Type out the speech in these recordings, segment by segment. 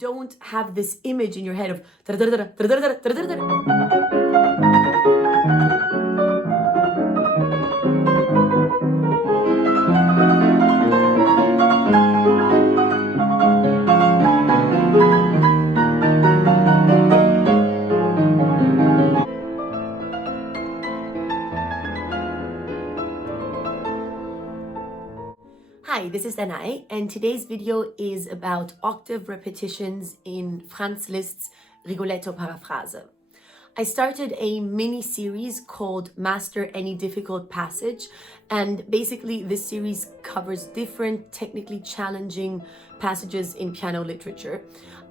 don't have this image in your head of Hi, this is Danae, and today's video is about octave repetitions in Franz Liszt's Rigoletto Paraphrase. I started a mini-series called Master Any Difficult Passage, and basically this series covers different technically challenging passages in piano literature.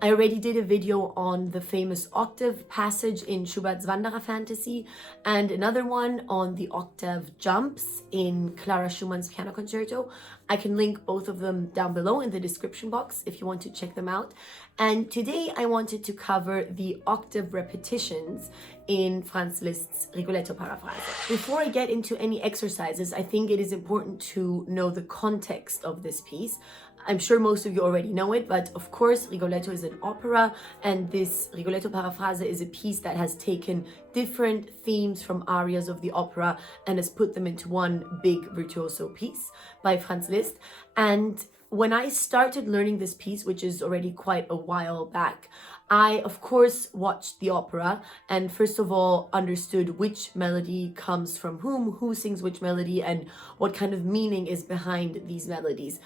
I already did a video on the famous octave passage in Schubert's Wanderer Fantasy and another one on the octave jumps in Clara Schumann's Piano Concerto. I can link both of them down below in the description box if you want to check them out. And today I wanted to cover the octave repetitions in Franz Liszt's Rigoletto Paraphrase. Before I get into any exercises, I think it is important to know the context of this piece. I'm sure most of you already know it, but of course Rigoletto is an opera, and this Rigoletto Paraphrase is a piece that has taken different themes from arias of the opera and has put them into one big virtuoso piece by Franz Liszt. And when I started learning this piece, which is already quite a while back, I of course watched the opera and first of all understood which melody comes from whom, who sings which melody, and what kind of meaning is behind these melodies.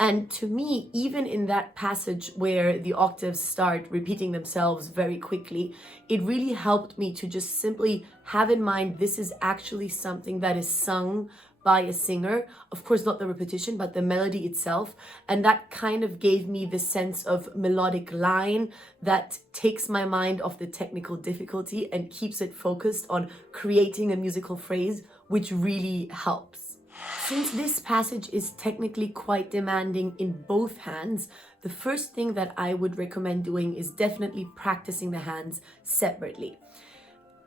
And to me, even in that passage where the octaves start repeating themselves very quickly, it really helped me to just simply have in mind this is actually something that is sung by a singer. Of course, not the repetition, but the melody itself. And that kind of gave me the sense of melodic line that takes my mind off the technical difficulty and keeps it focused on creating a musical phrase, which really helps. Since this passage is technically quite demanding in both hands, the first thing that I would recommend doing is definitely practicing the hands separately.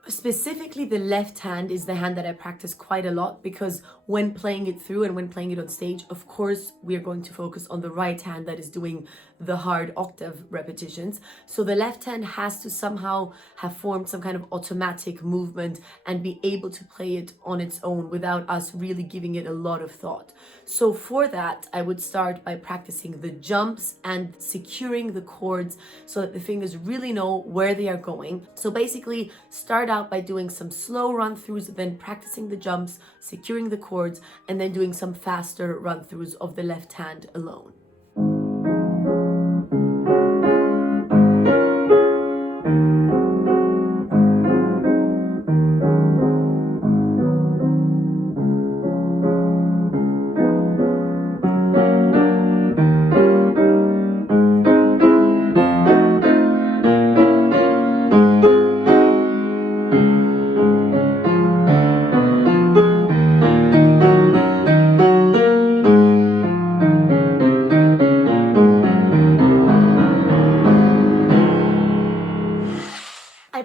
Specifically, the left hand is the hand that I practice quite a lot because when playing it through and when playing it on stage, of course, we are going to focus on the right hand that is doing the hard octave repetitions. So the left hand has to somehow have formed some kind of automatic movement and be able to play it on its own without us really giving it a lot of thought. So for that, I would start by practicing the jumps and securing the chords so that the fingers really know where they are going. So basically, start out by doing some slow run-throughs, then practicing the jumps, securing the chords, and then doing some faster run-throughs of the left hand alone.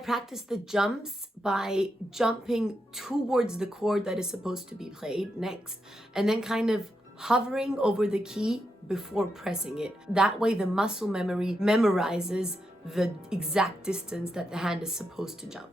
Practice the jumps by jumping towards the chord that is supposed to be played next, and then kind of hovering over the key before pressing it. That way the muscle memory memorizes the exact distance that the hand is supposed to jump.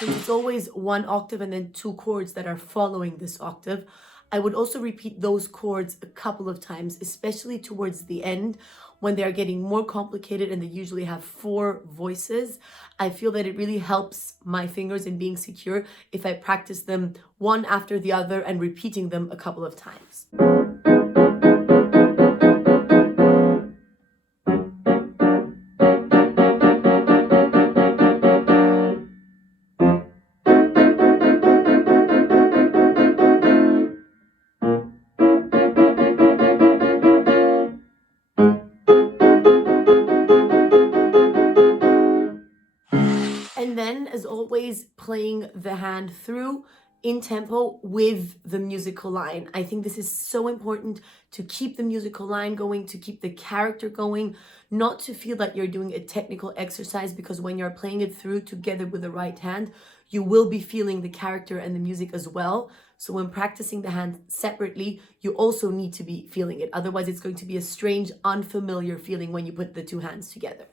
Since it's always one octave and then two chords that are following this octave, I would also repeat those chords a couple of times, especially towards the end when they're getting more complicated and they usually have 4 voices. I feel that it really helps my fingers in being secure if I practice them one after the other and repeating them a couple of times. always playing the hand through in tempo with the musical line. I think this is so important to keep the musical line going, to keep the character going, not to feel that you're doing a technical exercise, because when you're playing it through together with the right hand, you will be feeling the character and the music as well. So when practicing the hand separately, you also need to be feeling it. Otherwise, it's going to be a strange, unfamiliar feeling when you put the two hands together.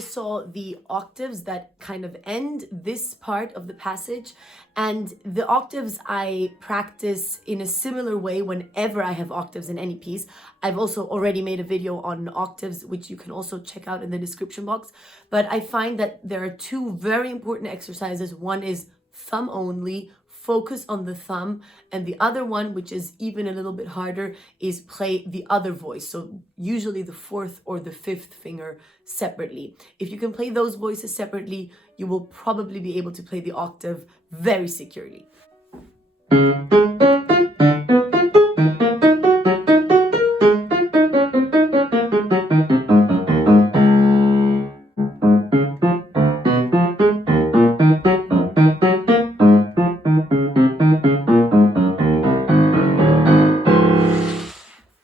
Saw the octaves that kind of end this part of the passage, and the octaves I practice in a similar way whenever I have octaves in any piece. I've also already made a video on octaves, which you can also check out in the description box, but I find that there are two very important exercises. One is thumb only, focus on the thumb, and the other one, which is even a little bit harder, is play the other voice. So usually the fourth or the fifth finger separately. If you can play those voices separately, you will probably be able to play the octave very securely.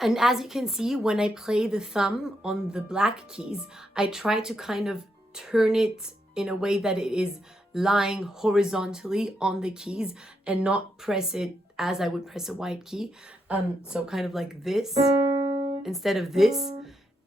And as you can see, when I play the thumb on the black keys, I try to kind of turn it in a way that it is lying horizontally on the keys and not press it as I would press a white key. So kind of like this instead of this,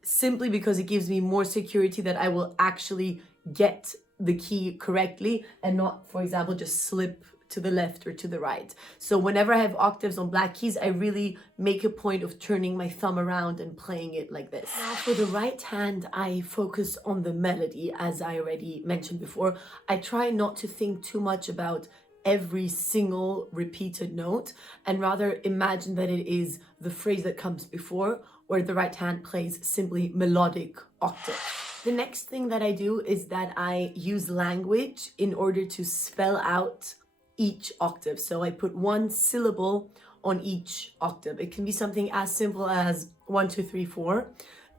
simply because it gives me more security that I will actually get the key correctly and not, for example, just slip to the left or to the right. So whenever I have octaves on black keys, I really make a point of turning my thumb around and playing it like this. Now for the right hand, I focus on the melody, as I already mentioned before. I try not to think too much about every single repeated note, and rather imagine that it is the phrase that comes before, where the right hand plays simply melodic octave. The next thing that I do is that I use language in order to spell out each octave. So I put one syllable on each octave. It can be something as simple as 1, 2, 3, 4.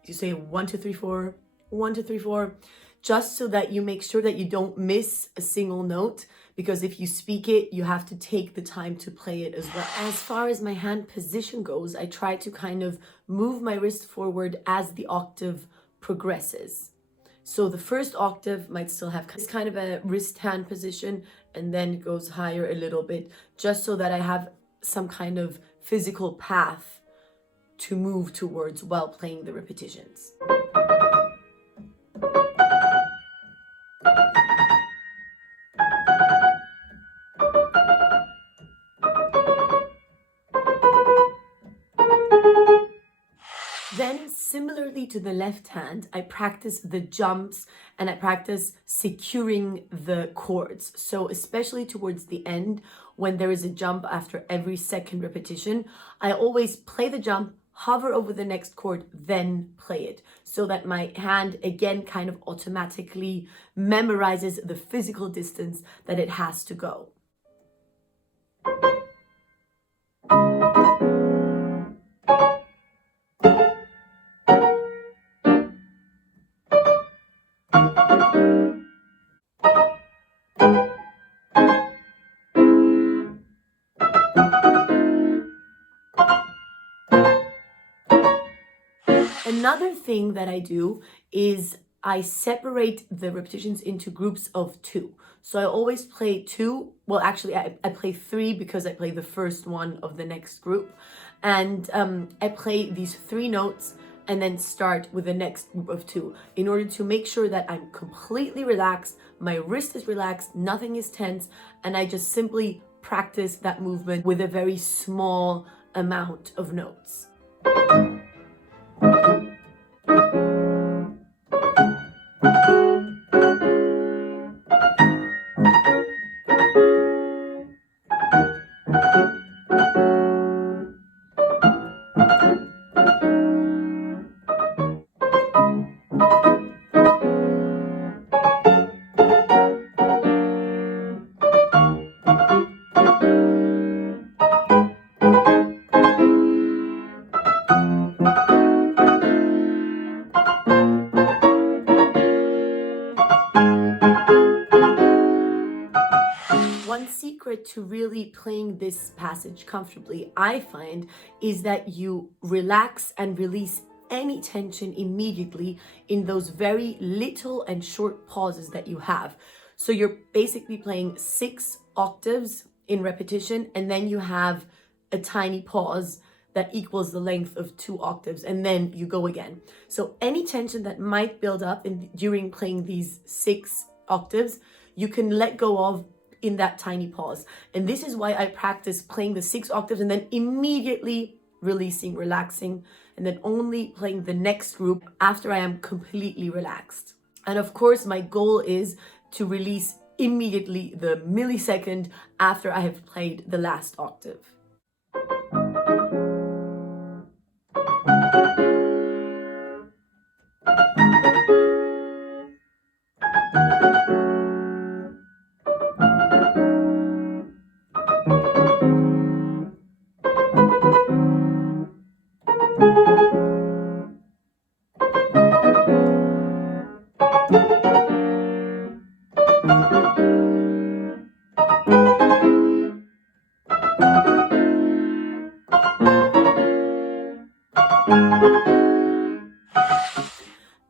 You say 1, 2, 3, 4, 1, 2, 3, 4, just so that you make sure that you don't miss a single note, because if you speak it, you have to take the time to play it as well. As far as my hand position goes, I try to kind of move my wrist forward as the octave progresses. So the first octave might still have this kind of a wrist hand position, and then it goes higher a little bit, just so that I have some kind of physical path to move towards while playing the repetitions. Then, similarly to the left hand, I practice the jumps and I practice securing the chords. So especially towards the end, when there is a jump after every second repetition, I always play the jump, hover over the next chord, then play it, so that my hand again kind of automatically memorizes the physical distance that it has to go. Another thing that I do is I separate the repetitions into groups of 2. So I always play 2. Well, actually, I play 3 because I play the first one of the next group. And I play these 3 notes and then start with the next group of 2 in order to make sure that I'm completely relaxed, my wrist is relaxed, nothing is tense, and I just simply practice that movement with a very small amount of notes. One secret to really playing this passage comfortably, I find, is that you relax and release any tension immediately in those very little and short pauses that you have. So you're basically playing 6 octaves in repetition, and then you have a tiny pause that equals the length of 2 octaves, and then you go again. So any tension that might build up during playing these 6 octaves, you can let go of in that tiny pause. And this is why I practice playing the 6 octaves and then immediately releasing, relaxing, and then only playing the next group after I am completely relaxed. And of course, my goal is to release immediately the millisecond after I have played the last octave.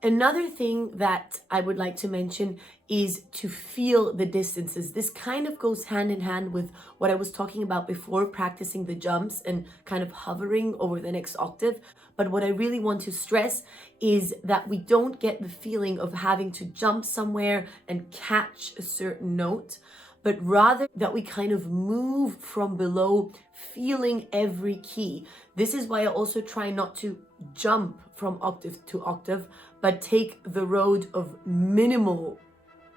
Another thing that I would like to mention is to feel the distances. This kind of goes hand in hand with what I was talking about before, practicing the jumps and kind of hovering over the next octave. But what I really want to stress is that we don't get the feeling of having to jump somewhere and catch a certain note, but rather that we kind of move from below, feeling every key. This is why I also try not to jump from octave to octave, but take the road of minimal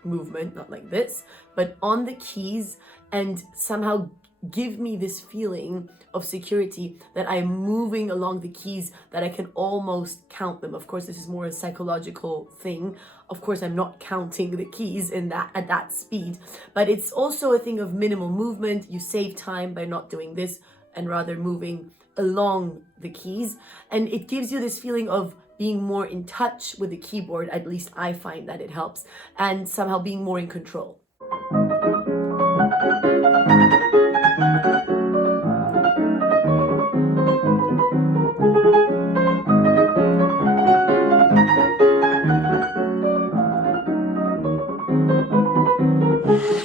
movement, not like this, but on the keys, and somehow give me this feeling of security that I'm moving along the keys, that I can almost count them. Of course, this is more a psychological thing. Of course, I'm not counting the keys at that speed, but it's also a thing of minimal movement. You save time by not doing this and rather moving along the keys. And it gives you this feeling of being more in touch with the keyboard. At least I find that it helps, and somehow being more in control.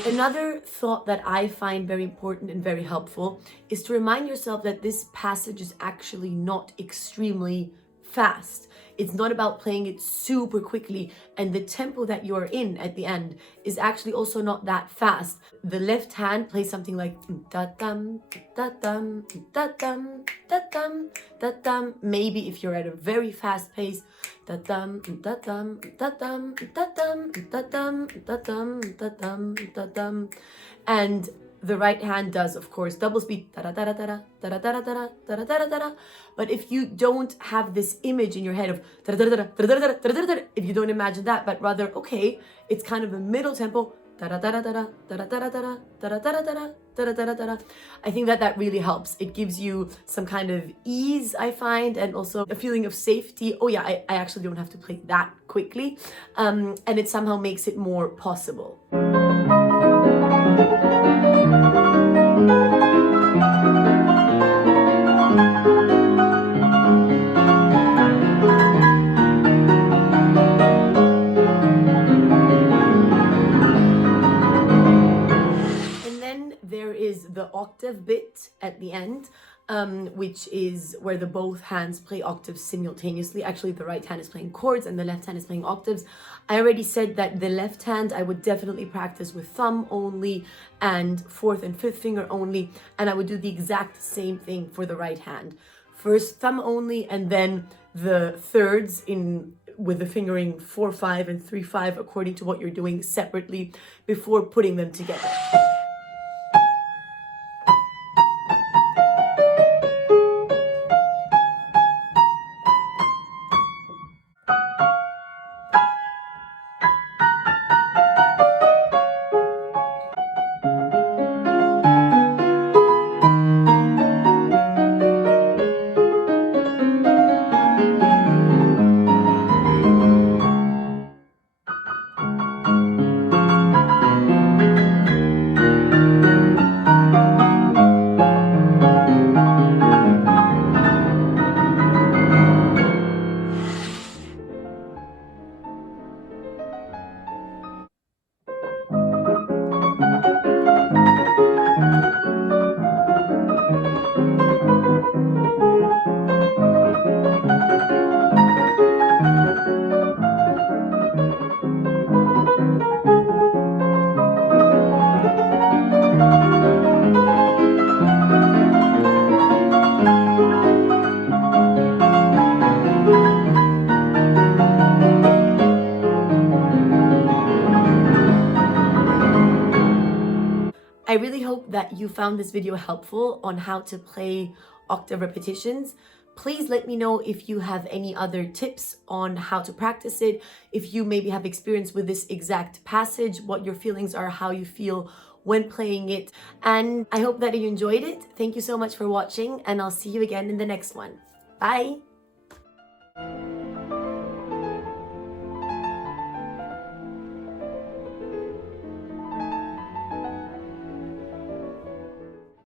Another thought that I find very important and very helpful is to remind yourself that this passage is actually not extremely fast. It's not about playing it super quickly, and the tempo that you're in at the end is actually also not that fast. The left hand plays something like da dum da dum da dum da dum da dum. Maybe if you're at a very fast pace, da dum da dum da dum da dum da dum da dum da dum da dum, and the right hand does, of course, double speed, but if you don't have this image in your head of if you don't imagine that, but rather, okay, it's kind of a middle tempo, I think that really helps. It gives you some kind of ease, I find, and also a feeling of safety. Oh yeah, I actually don't have to play that quickly, and it somehow makes it more possible. The octave bit at the end, which is where the both hands play octaves simultaneously. Actually, the right hand is playing chords and the left hand is playing octaves. I already said that the left hand I would definitely practice with thumb only and fourth and fifth finger only, and I would do the exact same thing for the right hand. First thumb only, and then the thirds with the fingering 4-5 and 3-5 according to what you're doing separately before putting them together. I really hope that you found this video helpful on how to play octave repetitions. Please let me know if you have any other tips on how to practice it, if you maybe have experience with this exact passage, what your feelings are, how you feel when playing it. And I hope that you enjoyed it. Thank you so much for watching, and I'll see you again in the next one. Bye!